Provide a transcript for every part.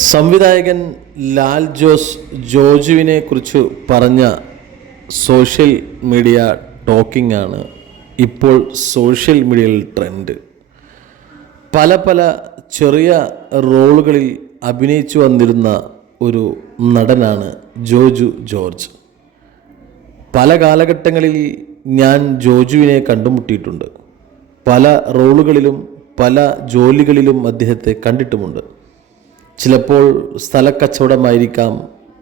സംവിധായകൻ ലാൽ ജോസ് ജോജുവിനെ കുറിച്ച് പറഞ്ഞ സോഷ്യൽ മീഡിയ ടോക്കിംഗ് ആണ് ഇപ്പോൾ സോഷ്യൽ മീഡിയയിൽ ട്രെൻഡ്. പല ചെറിയ റോളുകളിൽ അഭിനയിച്ചു വന്നിരുന്ന ഒരു നടനാണ് ജോജു ജോർജ്. പല കാലഘട്ടങ്ങളിൽ ഞാൻ ജോജുവിനെ കണ്ടുമുട്ടിയിട്ടുണ്ട്. പല റോളുകളിലും പല ജോലികളിലും അദ്ദേഹത്തെ കണ്ടിട്ടുമുണ്ട്. ചിലപ്പോൾ സ്ഥലക്കച്ചവടമായിരിക്കാം,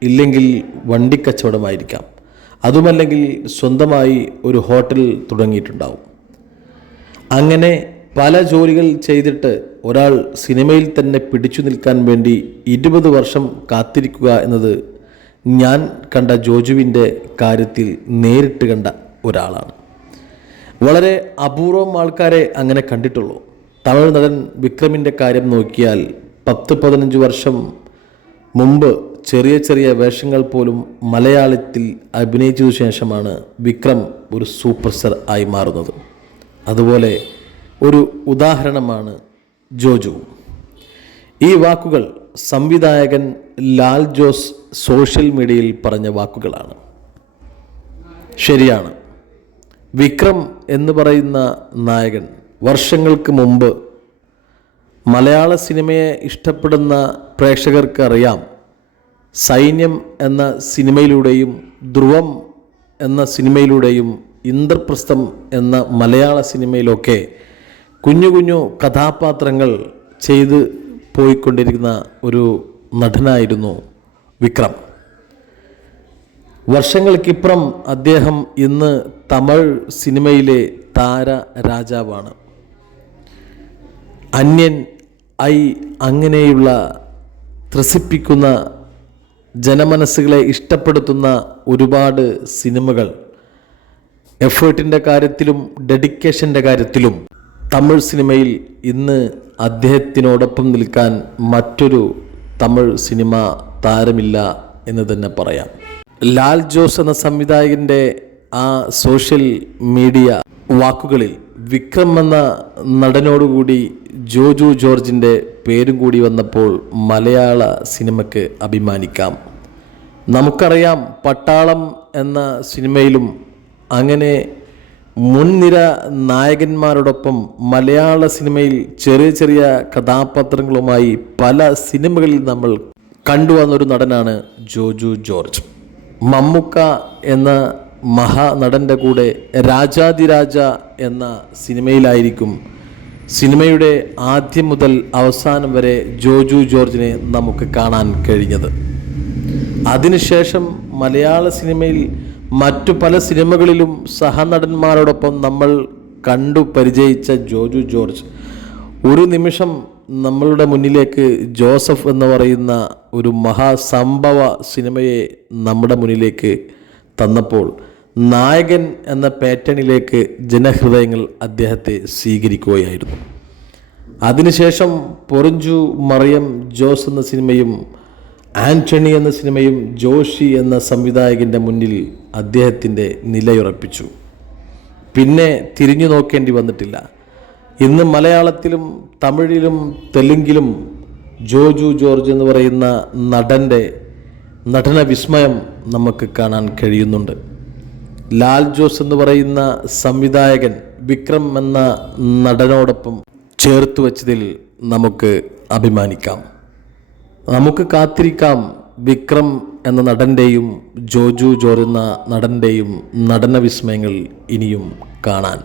ഇല്ലെങ്കിൽ വണ്ടിക്കച്ചവടമായിരിക്കാം, അതുമല്ലെങ്കിൽ സ്വന്തമായി ഒരു ഹോട്ടൽ തുടങ്ങിയിട്ടുണ്ടാവും. അങ്ങനെ പല ജോലികൾ ചെയ്തിട്ട് ഒരാൾ സിനിമയിൽ തന്നെ പിടിച്ചു നിൽക്കാൻ വേണ്ടി 20 വർഷം കാത്തിരിക്കുക എന്നത് ഞാൻ കണ്ട ജോജുവിൻ്റെ കാര്യത്തിൽ നേരിട്ട് കണ്ട ഒരാളാണ്. വളരെ അപൂർവം ആൾക്കാരെ അങ്ങനെ കണ്ടിട്ടുള്ളൂ. തമിഴ് നടൻ വിക്രമിൻ്റെ കാര്യം നോക്കിയാൽ 10-15 വർഷം മുമ്പ് ചെറിയ വേഷങ്ങൾ പോലും മലയാളത്തിൽ അഭിനയിച്ചതിനു ശേഷമാണ് വിക്രം ഒരു സൂപ്പർ സ്റ്റാർ ആയി മാറുന്നത്. അതുപോലെ ഒരു ഉദാഹരണമാണ് ജോജു. ഈ വാക്കുകൾ സംവിധായകൻ ലാൽ ജോസ് സോഷ്യൽ മീഡിയയിൽ പറഞ്ഞ വാക്കുകളാണ്. ശരിയാണ്, വിക്രം എന്ന് പറയുന്ന നായകൻ വർഷങ്ങൾക്ക് മുമ്പ് മലയാള സിനിമയെ ഇഷ്ടപ്പെടുന്ന പ്രേക്ഷകർക്ക് അറിയാം. സൈന്യം എന്ന സിനിമയിലൂടെയും ധ്രുവം എന്ന സിനിമയിലൂടെയും ഇന്ദ്രപ്രസ്ഥം എന്ന മലയാള സിനിമയിലൊക്കെ കുഞ്ഞു കഥാപാത്രങ്ങൾ ചെയ്ത് പോയിക്കൊണ്ടിരിക്കുന്ന ഒരു നടനായിരുന്നു വിക്രം. വർഷങ്ങൾക്കിപ്പുറം അദ്ദേഹം ഇന്ന് തമിഴ് സിനിമയിലെ താരരാജാവാണ്. അന്യൻ, ഐ അങ്ങനെയുള്ള ത്രസിപ്പിക്കുന്ന ജനമനസ്സുകളെ ഇഷ്ടപ്പെടുത്തുന്ന ഒരുപാട് സിനിമകൾ എഫേർട്ടിൻ്റെ കാര്യത്തിലും ഡെഡിക്കേഷൻ്റെ കാര്യത്തിലും തമിഴ് സിനിമയിൽ ഇന്ന് അദ്ദേഹത്തിനോടൊപ്പം നിൽക്കാൻ മറ്റൊരു തമിഴ് സിനിമ താരമില്ല എന്ന് തന്നെ പറയാം. ലാൽ ജോസ് എന്ന സംവിധായകൻ്റെ ആ സോഷ്യൽ മീഡിയ വാക്കുകളിൽ വിക്രം എന്ന നടനോടുകൂടി ജോജു ജോർജിൻ്റെ പേരും കൂടി വന്നപ്പോൾ മലയാള സിനിമയ്ക്ക് അഭിമാനിക്കാം. നമുക്കറിയാം, പട്ടാളം എന്ന സിനിമയിലും അങ്ങനെ മുൻനിര നായകന്മാരോടൊപ്പം മലയാള സിനിമയിൽ ചെറിയ കഥാപാത്രങ്ങളുമായി പല സിനിമകളിൽ നമ്മൾ കണ്ടുവന്നൊരു നടനാണ് ജോജു ജോർജ്. മമ്മൂക്ക എന്ന മഹാനടൻ്റെ കൂടെ രാജാതിരാജ എന്ന സിനിമയിലായിരിക്കും സിനിമയുടെ ആദ്യം മുതൽ അവസാനം വരെ ജോജു ജോർജിനെ നമുക്ക് കാണാൻ കഴിഞ്ഞത്. അതിനുശേഷം മലയാള സിനിമയിൽ മറ്റു പല സിനിമകളിലും സഹനടന്മാരോടൊപ്പം നമ്മൾ കണ്ടു പരിചയിച്ച ജോജു ജോർജ് ഒരു നിമിഷം നമ്മളുടെ മുന്നിലേക്ക് ജോസഫ് എന്ന് പറയുന്ന ഒരു മഹാസംഭവ സിനിമയെ നമ്മുടെ മുന്നിലേക്ക് തന്നപ്പോൾ നായകൻ എന്ന പാറ്റേണിലേക്ക് ജനഹൃദയങ്ങൾ അദ്ദേഹത്തെ സ്വീകരിക്കുകയായിരുന്നു. അതിനുശേഷം പൊറിഞ്ചു മറിയം ജോസ് എന്ന സിനിമയും ആൻ്റണി എന്ന സിനിമയും ജോഷി എന്ന സംവിധായകൻ്റെ മുന്നിൽ അദ്ദേഹത്തിൻ്റെ നിലയുറപ്പിച്ചു. പിന്നെ തിരിഞ്ഞു നോക്കേണ്ടി വന്നിട്ടില്ല. ഇന്ന് മലയാളത്തിലും തമിഴിലും തെലുങ്കിലും ജോജു ജോർജ് എന്ന് പറയുന്ന നടന വിസ്മയം നമുക്ക് കാണാൻ കഴിയുന്നുണ്ട്. ലാൽ ജോസ് എന്ന് പറയുന്ന സംവിധായകൻ വിക്രം എന്ന നടനോടൊപ്പം ചേർത്ത് വച്ചതിൽ നമുക്ക് അഭിമാനിക്കാം. നമുക്ക് കാത്തിരിക്കാം വിക്രം എന്ന നടൻ്റെയും ജോജു ജോർജ് എന്ന നടൻ്റെയും നടന വിസ്മയങ്ങൾ ഇനിയും കാണാൻ.